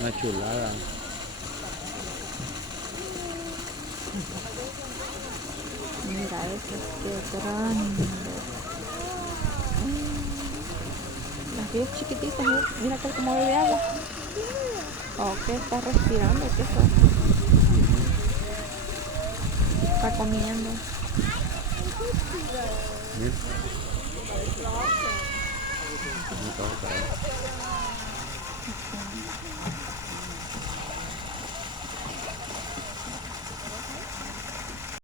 Una chulada. Mira ese, qué grande. Las vías chiquititas, mira, mira que como bebe agua. Ok, está respirando, ¿qué eso? Está comiendo. Mira. Ahí.